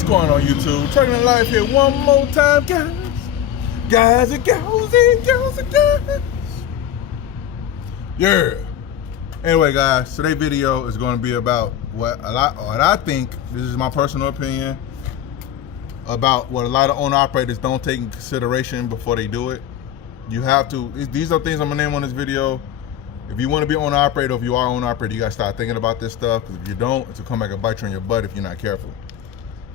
What's going on, YouTube? Trucking Life here one more time, guys. Guys and gals and girls and guys. Yeah. Anyway, guys, today's video is going to be about what I think, this is my personal opinion, about what a lot of owner-operators don't take in consideration before they do it. You have to, these are things I'm going to name on this video. If you want to be an owner-operator, if you are an owner-operator, you got to start thinking about this stuff, because if you don't, it's going to come back and bite you in your butt if you're not careful.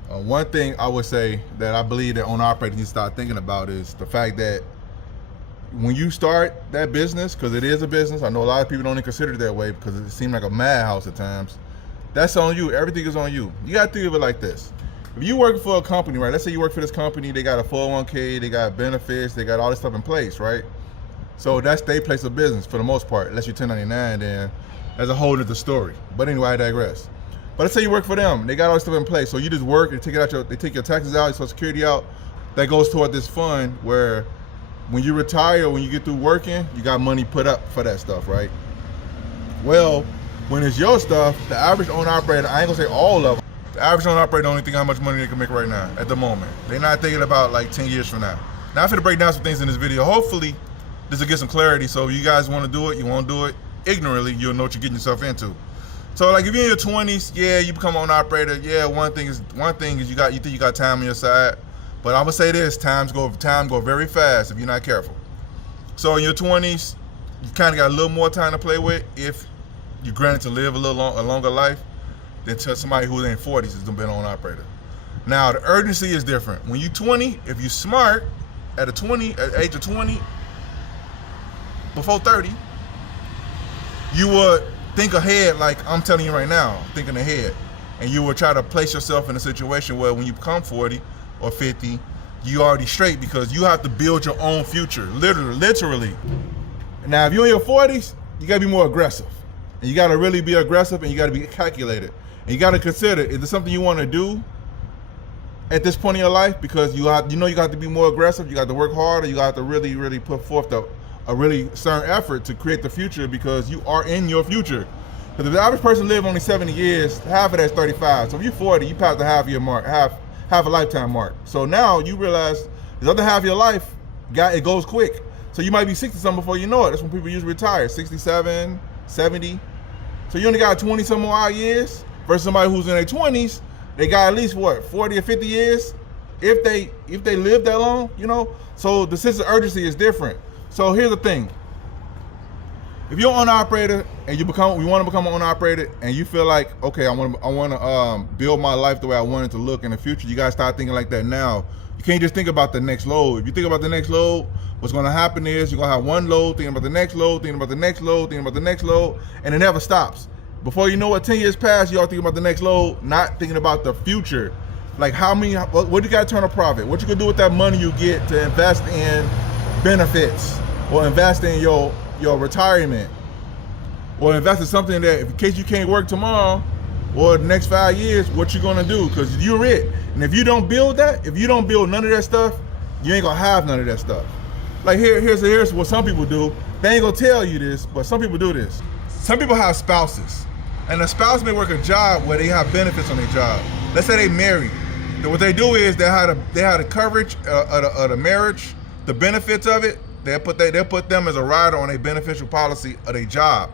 One thing I would say that I believe that owner-operators need to start thinking about is the fact that when you start that business, because it is a business, I know a lot of people don't even consider it that way because it seems like a madhouse at times. That's on you. Everything is on you. You got to think of it like this. If you work for a company, right? Let's say you work for this company, they got a 401k, they got benefits, they got all this stuff in place, right? So that's their place of business for the most part. Unless you're 1099, then that's a whole other story. But anyway, I digress. But let's say you work for them, they got all this stuff in place. So you just work, they take it out they take your taxes out, your Social Security out. That goes toward this fund where when you retire, when you get through working, you got money put up for that stuff, right? Well, when it's your stuff, the average owner-operator, I ain't gonna say all of them, the average owner-operator don't even think how much money they can make right now, at the moment. They're not thinking about like 10 years from now. Now I'm gonna break down some things in this video. Hopefully, this will get some clarity. So if you guys wanna do it, you won't do it ignorantly, you'll know what you're getting yourself into. So like if you're in your 20s, yeah, you become an owner-operator, yeah, one thing is you think you got time on your side. But I'm gonna say this, time go very fast if you're not careful. So in your 20s, you kind of got a little more time to play with if you're granted to live a longer life than to somebody who's in 40s has been an owner-operator. Now the urgency is different. When you're 20, if you're smart, at the age of 20, before 30, you would think ahead, like I'm telling you right now, thinking ahead. And you would try to place yourself in a situation where when you become 40 or 50, you already straight because you have to build your own future, literally. Now, if you're in your 40s, you gotta be more aggressive. And you gotta really be aggressive and you gotta be calculated. And you gotta consider, is this something you wanna do at this point in your life? Because you got to be more aggressive, you got to work harder, you got to really put forth a really certain effort to create the future because you are in your future. Because if the average person live only 70 years, half of that's 35. So if you're 40, you passed the half of your mark, half a lifetime mark. So now you realize the other half of your life, it goes quick. So you might be 60 something before you know it. That's when people usually retire, 67, 70. So you only got 20 some more years versus somebody who's in their 20s, they got at least what, 40 or 50 years? If they live that long, you know? So the sense of urgency is different. So here's the thing. If you're an owner-operator and you want to become an owner-operator and you feel like, okay, I want to build my life the way I want it to look in the future, you got to start thinking like that now. You can't just think about the next load. If you think about the next load, what's going to happen is you're going to have one load, thinking about the next load, thinking about the next load, thinking about the next load, and it never stops. Before you know it, 10 years pass, you're all thinking about the next load, not thinking about the future. Like what you got to turn a profit? What you can do with that money you get to invest in benefits or invest in your retirement, or invest in something that in case you can't work tomorrow or the next 5 years, what you gonna do? Because you're it. And if you don't build that, if you don't build none of that stuff, you ain't gonna have none of that stuff. Like here's what some people do. They ain't gonna tell you this, but some people do this. Some people have spouses, and the spouse may work a job where they have benefits on their job. Let's say they married. Then what they do is they had a coverage of the marriage, the benefits of it. They'll put them as a rider on a beneficial policy of their job.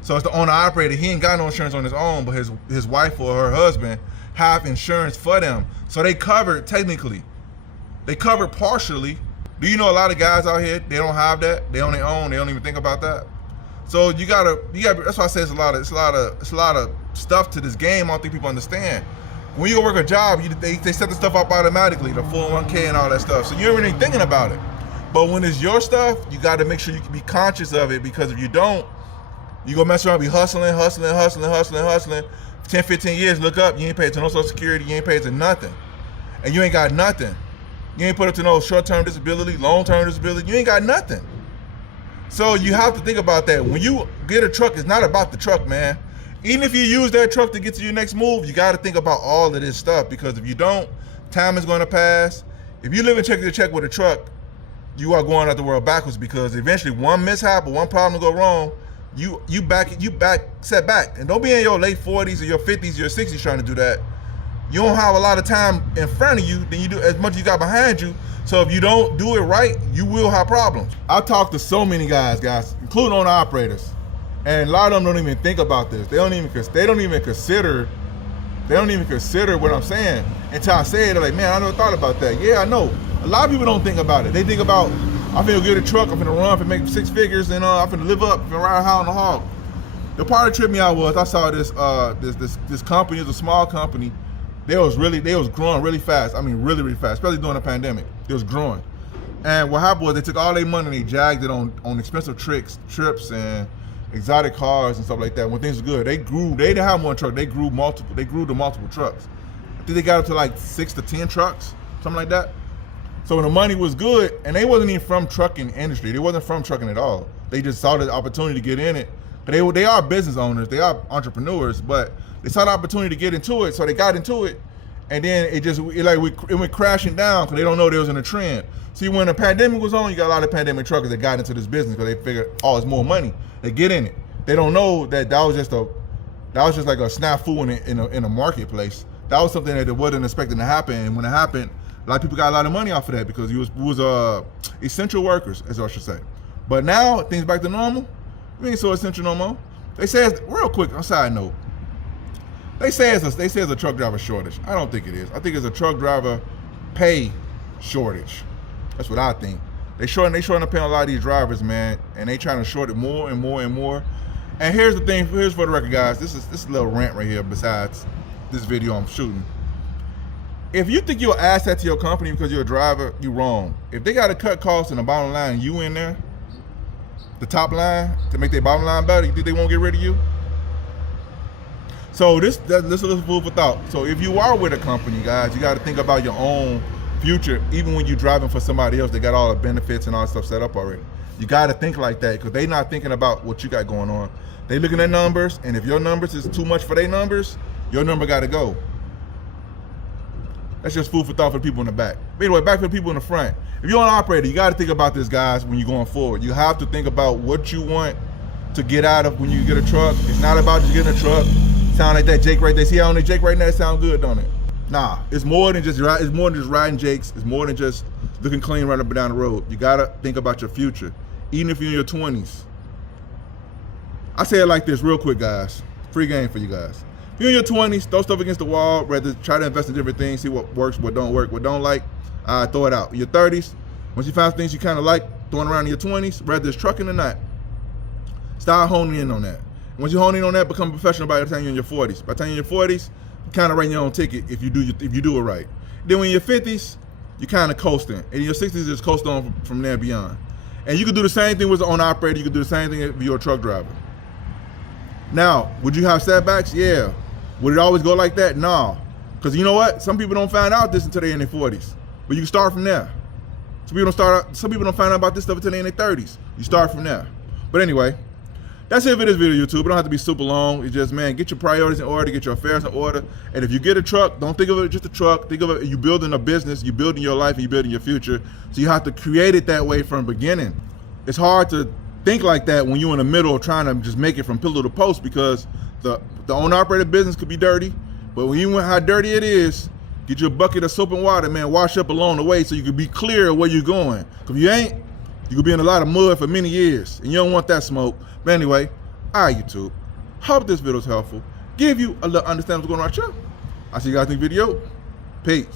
So it's the owner-operator. He ain't got no insurance on his own, but his wife or her husband have insurance for them. So they covered technically. They covered partially. Do you know a lot of guys out here, they don't have that? They on their own. They don't even think about that. So you gotta. That's why I say it's a lot of stuff to this game. I don't think people understand. When you go work a job, they set the stuff up automatically, the 401k and all that stuff. So you're really thinking about it. But when it's your stuff, you got to make sure you can be conscious of it, because if you don't, you go mess around, be hustling. 10, 15 years, look up, you ain't paid to no Social Security, you ain't paid to nothing. And you ain't got nothing. You ain't put up to no short-term disability, long-term disability, you ain't got nothing. So you have to think about that. When you get a truck, it's not about the truck, man. Even if you use that truck to get to your next move, you got to think about all of this stuff, because if you don't, time is going to pass. If you live in check to check with a truck, you are going out the world backwards, because eventually one mishap or one problem go wrong, you set back. And don't be in your late 40s or your 50s or your 60s trying to do that. you don't have a lot of time in front of you than you do as much as you got behind you. So if you don't do it right, you will have problems. I talked to so many guys, including owner operators, and a lot of them don't even think about this. They don't even consider what I'm saying until I say it. They're like, man, I never thought about that. Yeah, I know. A lot of people don't think about it. They think about, I'm finna get a truck, I'm finna run, I'm finna make 6 figures, and I'm finna live up, I'm finna ride high on the hog. The part that tripped me out was I saw this company, it's a small company. They was growing really fast. I mean, really, really fast, especially during the pandemic. It was growing. And what happened was they took all their money and they jagged it on expensive trips and exotic cars and stuff like that. When things were good, they didn't have one truck, they grew to multiple trucks. I think they got up to like 6 to 10 trucks, something like that. So when the money was good, and they wasn't even from trucking industry, they wasn't from trucking at all. They just saw the opportunity to get in it. But they are business owners, they are entrepreneurs, but they saw the opportunity to get into it, so they got into it, and then it went crashing down because they don't know they was in a trend. See, when the pandemic was on, you got a lot of pandemic truckers that got into this business because they figured, oh, it's more money. They get in it. They don't know that was just like a snafu in a marketplace. That was something that they wasn't expecting to happen, and when it happened, a lot of people got a lot of money off of that because it was essential workers, as I should say. But now things back to normal. We ain't so essential no more. They say, real quick, on a side note, they say it's a truck driver shortage. I don't think it is. I think it's a truck driver pay shortage. That's what I think. They shorting the pay on a lot of these drivers, man, and they trying to short it more and more and more. And here's the thing, here's for the record, guys. This is a little rant right here besides this video I'm shooting. If you think you're an asset to your company because you're a driver, you're wrong. If they got to cut costs and the bottom line, you in there, the top line, to make their bottom line better, you think they won't get rid of you? So this is a food for thought. So if you are with a company, guys, you got to think about your own future, even when you're driving for somebody else. They got all the benefits and all that stuff set up already. You got to think like that because they not thinking about what you got going on. They looking at numbers, and if your numbers is too much for their numbers, your number got to go. That's just food for thought for the people in the back. But anyway, back to the people in the front. If you're an operator, you got to think about this, guys, when you're going forward. You have to think about what you want to get out of when you get a truck. It's not about just getting a truck. Sound like that Jake right there. See how on the Jake right now? It sound good, don't it? Nah, it's more than just riding Jakes. It's more than just looking clean right up and down the road. You got to think about your future, even if you're in your 20s. I say it like this real quick, guys. Free game for you guys. If you're in your 20s, throw stuff against the wall, rather try to invest in different things, see what works, what don't work, what don't like, throw it out. In your 30s, once you find things you kind of like throwing around in your 20s, whether it's trucking or not, start honing in on that. Once you hone in on that, become a professional by the time you're in your 40s. By the time you're in your 40s, you kind of write your own ticket if you do it right. Then when you're 50s, you're kind of coasting. And in your 60s, just coast on from there and beyond. And you can do the same thing with an owner operator. You can do the same thing if you're a truck driver. Now, would you have setbacks? Yeah. Would it always go like that? No. Because you know what? Some people don't find out this until they're in their 40s. But you can start from there. Some people don't find out about this stuff until they're in their 30s. You start from there. But anyway, that's it for this video, YouTube. It don't have to be super long. It's just, man, get your priorities in order, get your affairs in order. And if you get a truck, don't think of it just a truck. Think of it, you building a business, you building your life, and you building your future. So you have to create it that way from the beginning. It's hard to think like that when you're in the middle of trying to just make it from pillar to post because the owner-operator business could be dirty. But when you know how dirty it is, get you a bucket of soap and water, man. Wash up along the way so you can be clear where you're going. Because if you ain't, you could be in a lot of mud for many years, and you don't want that smoke. But anyway, all right, YouTube. Hope this video is helpful. Give you a little understanding of what's going on right here. I'll see you guys in the video. Peace.